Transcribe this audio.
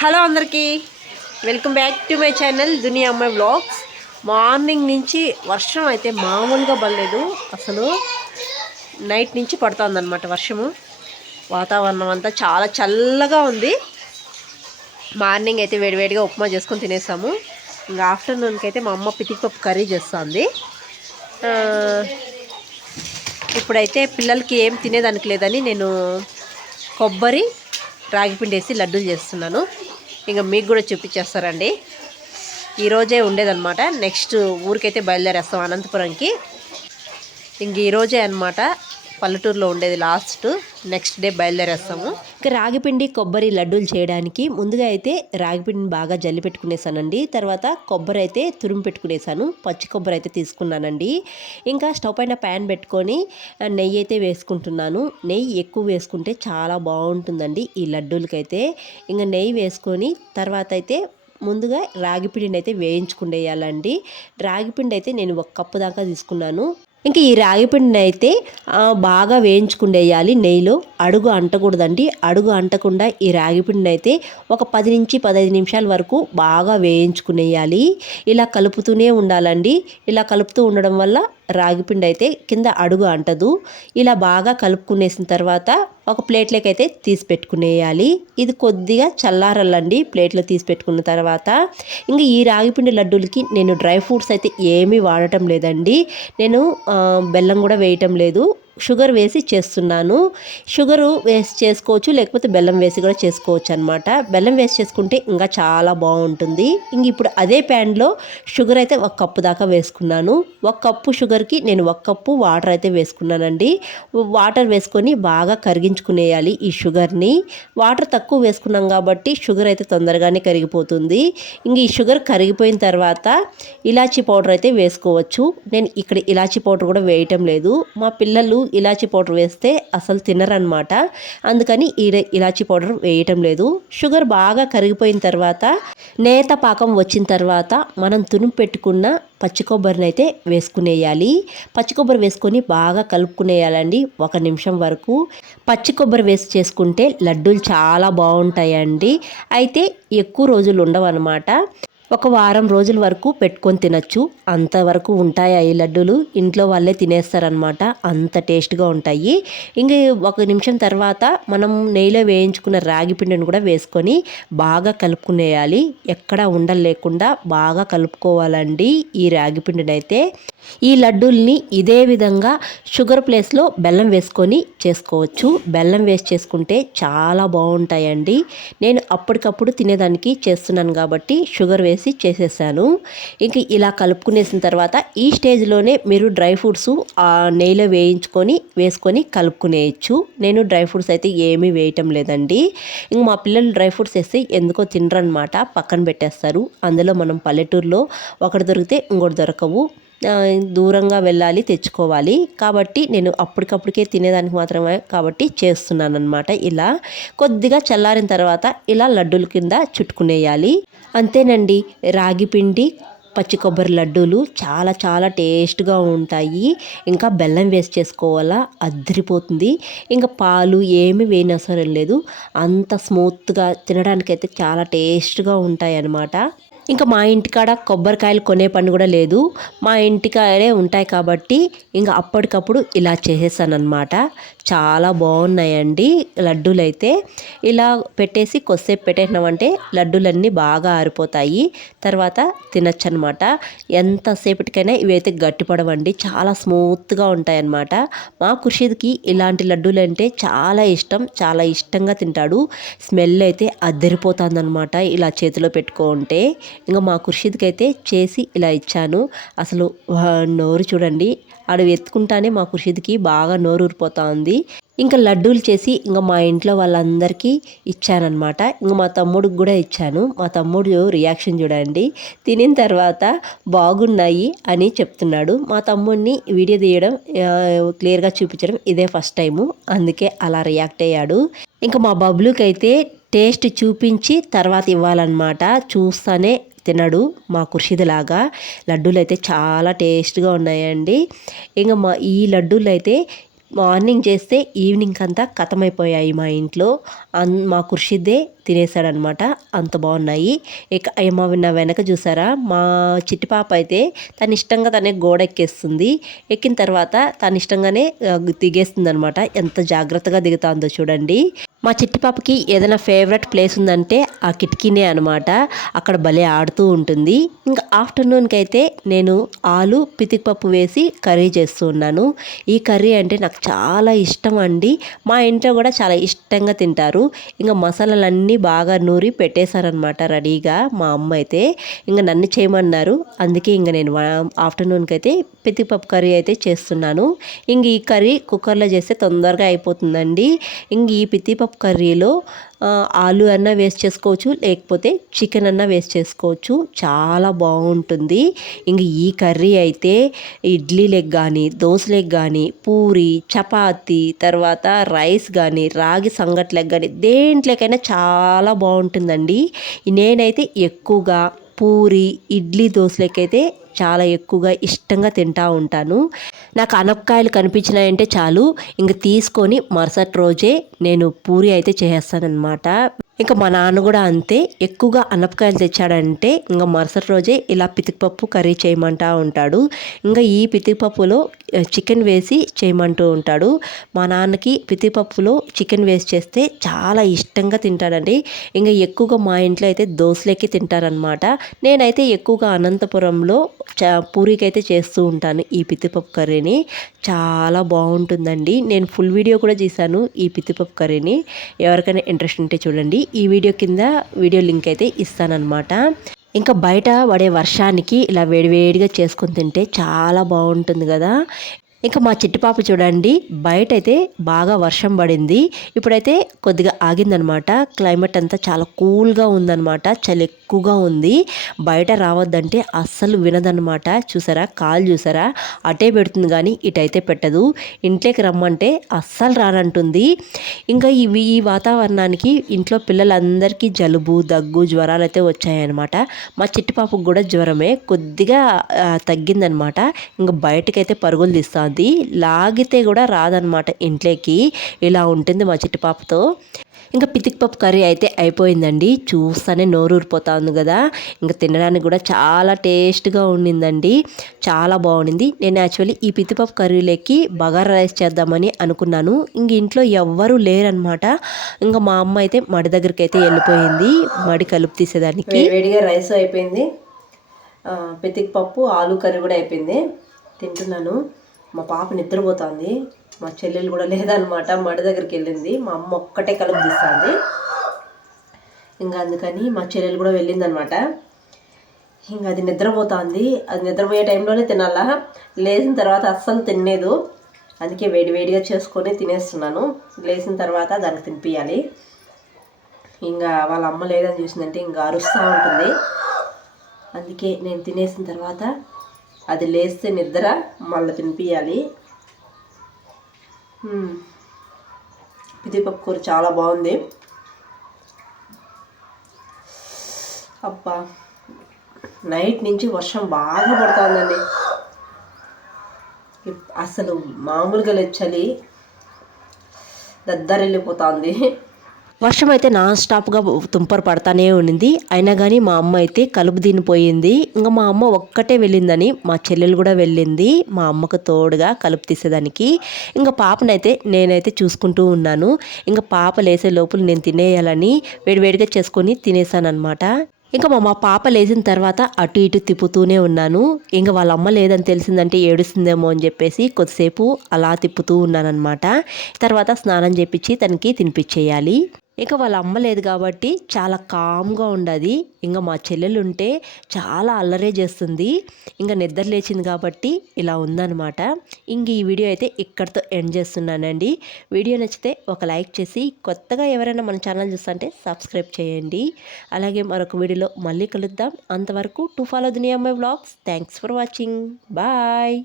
Hello అందరికీ welcome back to my channel దునియా అమ్మాయి vlogs. Morning నుంచి వర్షం అయితే మామూలుగా పడలేదు. అసలు నైట్ నుంచి పడుతుందన్నమాట వర్షము. వాతావరణం అంతా చాలా చల్లగా ఉంది. మార్నింగ్ అయితే వేడివేడిగా ఉప్మా చేసుకొని తినేసాము. ఇంకా ఆఫ్టర్నూన్కి అయితే మా అమ్మ పితికిపప్పు కర్రీ చేస్తుంది. ఇప్పుడైతే పిల్లలకి ఏం తినేదానికి లేదని నేను కొబ్బరి రాగిపిండి వేసి లడ్డూలు చేస్తున్నాను. ఇంకా మీకు కూడా చూపించేస్తారండి. ఈరోజే ఉండేదన్నమాట. నెక్స్ట్ ఊరికైతే బయలుదేరేస్తాం అనంతపురంకి. ఇంక ఈరోజే అనమాట పల్లెటూరులో ఉండేది లాస్ట్. Next day బయలుదేరేస్తాము. ఇక రాగిపిండి కొబ్బరి లడ్డూలు చేయడానికి ముందుగా అయితే రాగిపిండిని బాగా జల్లి పెట్టుకునేసానండి. తర్వాత కొబ్బరి అయితే తురుము పెట్టుకునేసాను. పచ్చి కొబ్బరి అయితే తీసుకున్నానండి. ఇంకా స్టవ్ పైన ప్యాన్ పెట్టుకొని నెయ్యి అయితే వేసుకుంటున్నాను. నెయ్యి ఎక్కువ వేసుకుంటే చాలా బాగుంటుందండి ఈ లడ్డూలకైతే. ఇంకా నెయ్యి వేసుకొని తర్వాత అయితే ముందుగా రాగిపిండిని అయితే వేయించుకునేయాలండి. రాగిపిండి అయితే నేను 1 కప్పు దాకా తీసుకున్నాను. ఇంకా ఈ రాగిపిండిని అయితే బాగా వేయించుకునేయాలి నెయ్యిలో. అడుగు అంటకూడదండి. అడుగు అంటకుండా ఈ రాగిపిండిని అయితే ఒక 10 నుంచి 15 నిమిషాల వరకు బాగా వేయించుకునేయాలి. ఇలా కలుపుతూనే ఉండాలండి. ఇలా కలుపుతూ ఉండడం వల్ల రాగిపిండి అయితే కింద అడుగు అంటదు. ఇలా బాగా కలుపుకునేసిన తర్వాత ఒక ప్లేట్లోకి అయితే తీసి పెట్టుకునేయాలి. ఇది కొద్దిగా చల్లారాలండి. ప్లేట్లో తీసి పెట్టుకున్న తర్వాత ఇంకా ఈ రాగిపిండి లడ్డూలకి నేను డ్రై ఫ్రూట్స్ అయితే ఏమీ వాడటం లేదండి. నేను బెల్లం కూడా వేయటం లేదు. షుగర్ వేసి చేస్తున్నాను. షుగరు వేసి చేసుకోవచ్చు, లేకపోతే బెల్లం వేసి కూడా చేసుకోవచ్చు అనమాట. బెల్లం వేసి చేసుకుంటే ఇంకా చాలా బాగుంటుంది. ఇంక ఇప్పుడు అదే ప్యాన్లో షుగర్ అయితే 1 కప్పు దాకా వేసుకున్నాను. 1 కప్పు షుగర్కి నేను 1 కప్పు వాటర్ అయితే వేసుకున్నానండి. వాటర్ వేసుకొని బాగా కరిగించుకునేయాలి ఈ షుగర్ని. వాటర్ తక్కువ వేసుకున్నాం కాబట్టి షుగర్ అయితే తొందరగానే కరిగిపోతుంది. ఇంక ఈ షుగర్ కరిగిపోయిన తర్వాత ఇలాచీ పౌడర్ అయితే వేసుకోవచ్చు. నేను ఇక్కడ ఇలాచీ పౌడర్ కూడా వేయటం లేదు. మా పిల్లలు ఇలాచీ పౌడర్ వేస్తే అసలు తినరనమాట. అందుకని ఇలాచీ పౌడర్ వేయటం లేదు. షుగర్ బాగా కరిగిపోయిన తర్వాత నేత పాకం వచ్చిన తర్వాత మనం తురుము పెట్టుకున్న పచ్చి కొబ్బరిని అయితే వేసుకునేయాలి. పచ్చి కొబ్బరి వేసుకొని బాగా కలుపుకునేయాలండి 1 నిమిషం వరకు. పచ్చి కొబ్బరి వేసి చేసుకుంటే లడ్డూలు చాలా బాగుంటాయండి. అయితే ఎక్కువ రోజులు ఉండవన్నమాట. 1 వారం రోజుల వరకు పెట్టుకొని తినచ్చు. అంతవరకు ఉంటాయి ఈ లడ్డూలు. ఇంట్లో వాళ్ళే తినేస్తారనమాట. అంత టేస్ట్గా ఉంటాయి. ఇంక 1 నిమిషం తర్వాత మనం నెయ్యిలో వేయించుకున్న రాగి పిండిని కూడా వేసుకొని బాగా కలుపుకునేయాలి. ఎక్కడ ఉండలు లేకుండా బాగా కలుపుకోవాలండి ఈ రాగి పిండిని అయితే. ఈ లడ్డూల్ని ఇదే విధంగా షుగర్ ప్లేస్లో బెల్లం వేసుకొని చేసుకోవచ్చు. బెల్లం వేసి చేసుకుంటే చాలా బాగుంటాయండి. నేను అప్పటికప్పుడు తినేదానికి చేస్తున్నాను కాబట్టి షుగర్ వేసి చేసేసాను. ఇంక ఇలా కలుపుకునేసిన తర్వాత ఈ స్టేజ్లోనే మీరు డ్రై ఫ్రూట్స్ నెయ్యిలో వేసుకొని కలుపుకునేయచ్చు. నేను డ్రై ఫ్రూట్స్ అయితే ఏమీ వేయటం లేదండి. ఇంక మా పిల్లలు డ్రై ఫ్రూట్స్ వేస్తే ఎందుకో తినరనమాట, పక్కన పెట్టేస్తారు. అందులో మనం పల్లెటూరులో ఒకటి దొరికితే ఇంకోటి దొరకవు. దూరంగా వెళ్ళాలి, తెచ్చుకోవాలి. కాబట్టి నేను అప్పటికప్పటికే తినేదానికి మాత్రమే కాబట్టి చేస్తున్నాను అనమాట. ఇలా కొద్దిగా చల్లారిన తర్వాత ఇలా లడ్డూల కింద చుట్టుకునేయాలి. అంతేనండి. రాగి పిండి పచ్చి కొబ్బరి లడ్డూలు చాలా చాలా టేస్ట్గా ఉంటాయి. ఇంకా బెల్లం వేసి చేసుకోవాలా, అద్దరిపోతుంది. ఇంకా పాలు ఏమి వేయనవసరం లేదు. అంత స్మూత్గా తినడానికైతే చాలా టేస్ట్గా ఉంటాయి అన్నమాట. ఇంకా మా ఇంటికాడ కొబ్బరికాయలు కొనే పని కూడా లేదు. మా ఇంటికాడే ఉంటాయి కాబట్టి ఇంకా అప్పటికప్పుడు ఇలా చేసేసానమాట. చాలా బాగున్నాయండి లడ్డూలు అయితే. ఇలా పెట్టేసి కొద్దిసేపు పెట్టేసినామంటే లడ్డూలన్నీ బాగా ఆరిపోతాయి. తర్వాత తినచ్చు అనమాట. ఎంతసేపటికైనా ఇవైతే గట్టిపడవండి. చాలా స్మూత్గా ఉంటాయన్నమాట. మా ఖుషీద్కి ఇలాంటి లడ్డూలు అంటే చాలా ఇష్టం. చాలా ఇష్టంగా తింటాడు. స్మెల్ అయితే అద్దరిపోతుందన్నమాట ఇలా చేతిలో పెట్టుకుంటే. ఇంకా మా ఖుషీద్కి అయితే చేసి ఇలా ఇచ్చాను. అసలు నోరు చూడండి, ఆడు ఎత్తుకుంటానే మా ఖుషీద్కి బాగా నోరు ఊరిపోతా ఉంది. ఇంకా లడ్డూలు చేసి ఇంకా మా ఇంట్లో వాళ్ళందరికీ ఇచ్చానమాట. ఇంకా మా తమ్ముడికి కూడా ఇచ్చాను. మా తమ్ముడు రియాక్షన్ చూడండి. తినిన తర్వాత బాగున్నాయి అని చెప్తున్నాడు. మా తమ్ముడిని వీడియో తీయడం క్లియర్గా చూపించడం ఇదే ఫస్ట్ టైము. అందుకే అలా రియాక్ట్ అయ్యాడు. ఇంకా మా బబ్లుకి అయితే టేస్ట్ చూపించి తర్వాత ఇవ్వాలన్నమాట. చూస్తానే తినడు మా ఖుషీద్లాగా. లడ్డూలు అయితే చాలా టేస్ట్గా ఉన్నాయండి. ఇంకా ఈ లడ్డూలు అయితే మార్నింగ్ చేస్తే ఈవినింగ్ అంతా ఖతమైపోయాయి మా ఇంట్లో. మా ఖుర్షిద్దే తినేసాడనమాట, అంత బాగున్నాయి. ఇక నా వెనక చూసారా, మా చిట్టి పాప అయితే తను ఇష్టంగా తనే గోడ ఎక్కేస్తుంది. ఎక్కిన తర్వాత తను ఇష్టంగానే దిగేస్తుంది అనమాట. ఎంత జాగ్రత్తగా దిగుతుందో చూడండి. మా చిట్టి పాపకి ఏదైనా ఫేవరెట్ ప్లేస్ ఉందంటే ఆ కిటికీనే అనమాట. అక్కడ భలే ఆడుతూ ఉంటుంది. ఇంకా ఆఫ్టర్నూన్కి అయితే నేను ఆలు పితికిపప్పు వేసి కర్రీ చేస్తూ ఉన్నాను. ఈ కర్రీ అంటే నాకు చాలా ఇష్టం అండి. మా ఇంట్లో కూడా చాలా ఇష్టంగా తింటారు. ఇంకా మసాలాలన్నీ బాగా నూరి పెట్టేశారనమాట రెడీగా మా అమ్మ అయితే. ఇంకా నన్ను చేయమన్నారు. అందుకే ఇంకా నేను ఆఫ్టర్నూన్కి అయితే పితికిపప్పు కర్రీ అయితే చేస్తున్నాను. ఇంక ఈ కర్రీ కుక్కర్లో చేస్తే తొందరగా అయిపోతుందండి. ఇంక ఈ పితికిపప్పు కర్రీలో ఆలు అన్నా వేస్ట్ చేసుకోవచ్చు, లేకపోతే చికెన్ అన్నా వేస్ట్ చేసుకోవచ్చు. చాలా బాగుంటుంది. ఇంక ఈ కర్రీ అయితే ఇడ్లీలకు కానీ, దోశలకు కానీ, పూరి, చపాతి, తర్వాత రైస్ కానీ, రాగి సంగట్లకు కానీ, దేంట్లోకైనా చాలా బాగుంటుందండి. నేనైతే ఎక్కువగా పూరి, ఇడ్లీ, దోశలకైతే చాలా ఎక్కువగా ఇష్టంగా తింటూ ఉంటాను. నాకు అనపకాయలు కనిపించినాయంటే చాలు, ఇంక తీసుకొని మరుసటి రోజే నేను పూరి అయితే చేసేస్తానన్నమాట. ఇంకా మా నాన్న కూడా అంతే, ఎక్కువగా అనపకాయలు తెచ్చాడంటే ఇంకా మరుసటి రోజే ఇలా పితికిపప్పు కర్రీ చేయమంటూ ఉంటాడు. ఇంకా ఈ పితికిపప్పులో చికెన్ వేసి చేయమంటూ ఉంటాడు. మా నాన్నకి పితికిపప్పులో చికెన్ వేసి చేస్తే చాలా ఇష్టంగా తింటాడండి. ఇంకా ఎక్కువగా మా ఇంట్లో అయితే దోశలకి తింటారనమాట. నేనైతే ఎక్కువగా అనంతపురంలో పూరీకైతే చేస్తూ ఉంటాను ఈ పితికిపప్పు కర్రీని. చాలా బాగుంటుందండి. నేను ఫుల్ వీడియో కూడా చేశాను ఈ పితికిపప్పు కర్రీని. ఎవరికైనా ఇంట్రెస్ట్ ఉంటే చూడండి. ఈ వీడియో కింద వీడియో లింక్ అయితే ఇస్తానన్నమాట. ఇంకా బయట పడే వర్షానికి ఇలా వేడివేడిగా చేసుకొని తింటే చాలా బాగుంటుంది కదా. ఇంకా మా చిట్టి పాప చూడండి, బయట అయితే బాగా వర్షం పడింది. ఇప్పుడైతే కొద్దిగా ఆగిందనమాట. క్లైమేట్ అంతా చాలా కూల్గా ఉందన్నమాట. చలి ఎక్కువగా ఉంది. బయట రావద్దంటే అస్సలు వినదనమాట. చూసారా, కాలు చూసారా, అటే పెడుతుంది కానీ ఇటైతే పెట్టదు. ఇంట్లోకి రమ్మంటే అస్సలు రానంటుంది. ఇంకా ఈ వాతావరణానికి ఇంట్లో పిల్లలందరికీ జలుబు, దగ్గు, జ్వరాలు అయితే వచ్చాయన్నమాట. మా చిట్టి పాపకు కూడా జ్వరమే కొద్దిగా తగ్గిందనమాట. ఇంకా బయటకైతే పరుగులు తీస్తుంది. లాగితే కూడా రాదనమాట ఇంట్లోకి. ఇలా ఉంటుంది మా చిట్టి పాపతో. ఇంకా పితికిపప్పు కర్రీ అయితే అయిపోయిందండి. చూస్తూనే నోరు ఊరిపోతా ఉంది కదా. ఇంకా తినడానికి కూడా చాలా టేస్ట్గా ఉండిందండి. చాలా బాగుండింది. నేను యాక్చువల్లీ ఈ పితికిపప్పు కర్రీలోకి బగారా రైస్ చేద్దామని అనుకున్నాను. ఇంక ఇంట్లో ఎవ్వరూ లేరనమాట. ఇంకా మా అమ్మ అయితే మడి దగ్గరికి అయితే వెళ్ళిపోయింది, మడి కలుపు తీసేదానికి. వేడిగా రైస్ అయిపోయింది, పితికిపప్పు ఆలు కర్రీ కూడా అయిపోయింది. తింటున్నాను. మా పాప నిద్రపోతుంది. మా చెల్లెలు కూడా లేదనమాట, మడి దగ్గరికి వెళ్ళింది. మా అమ్మ ఒక్కటే కలుపు తీస్తుంది. ఇంకా అందుకని మా చెల్లెలు కూడా వెళ్ళిందనమాట. ఇంకా అది నిద్రపోతుంది. అది నిద్రపోయే టైంలోనే తినాలా, లేచిన తర్వాత అస్సలు తినేదు. అందుకే వేడివేడిగా చేసుకొని తినేస్తున్నాను. లేచిన తర్వాత దానికి తినిపించాలి. ఇంకా వాళ్ళ అమ్మ లేదని చూసిందంటే ఇంకా అరుస్తూ ఉంటుంది. అందుకే నేను తినేసిన తర్వాత అది లేస్తే నిద్ర, మళ్ళీ తినిపించాలి. పితికిపప్పు కూర చాలా బాగుంది. అబ్బా, నైట్ నుంచి వర్షం బాగా పడుతుందండి. అసలు మామూలుగా లేదు, చలి దద్దరెళ్ళిపోతుంది. వర్షం అయితే నాన్ స్టాప్గా తుంపరు పడతానే ఉండింది. అయినా కానీ మా అమ్మ అయితే కలుపు తినిపోయింది. ఇంకా మా అమ్మ ఒక్కటే వెళ్ళిందని మా చెల్లెలు కూడా వెళ్ళింది మా అమ్మకు తోడుగా కలుపు తీసేదానికి. ఇంకా పాపనైతే నేనైతే చూసుకుంటూ ఉన్నాను. ఇంకా పాప లేసే లోపల నేను తినేయాలని వేడివేడిగా చేసుకొని తినేసాను అనమాట. ఇంకా మా పాప లేచిన తర్వాత అటు ఇటు తిప్పుతూనే ఉన్నాను. ఇంకా వాళ్ళ అమ్మ లేదని తెలిసిందంటే ఏడుస్తుందేమో అని చెప్పేసి కొద్దిసేపు అలా తిప్పుతూ ఉన్నానన్నమాట. తర్వాత స్నానం చేపించి తనకి తినిపించేయాలి. ఇక వాళ్ళ అమ్మ లేదు కాబట్టి చాలా కామ్గా ఉండదు. ఇంకా మా చెల్లెలు ఉంటే చాలా అల్లరే చేస్తుంది. ఇంకా నిద్ర లేచింది కాబట్టి ఇలా ఉందన్నమాట. ఇంక ఈ వీడియో అయితే ఇక్కడితో ఎండ్ చేస్తున్నానండి. వీడియో నచ్చితే ఒక లైక్ చేసి, కొత్తగా ఎవరైనా మన ఛానల్ చూస్తుంటే సబ్స్క్రైబ్ చేయండి. అలాగే మరొక వీడియోలో మళ్ళీ కలుద్దాం. అంతవరకు టు ఫాలో దునియా మై vlogs. Thanks for watching. Bye.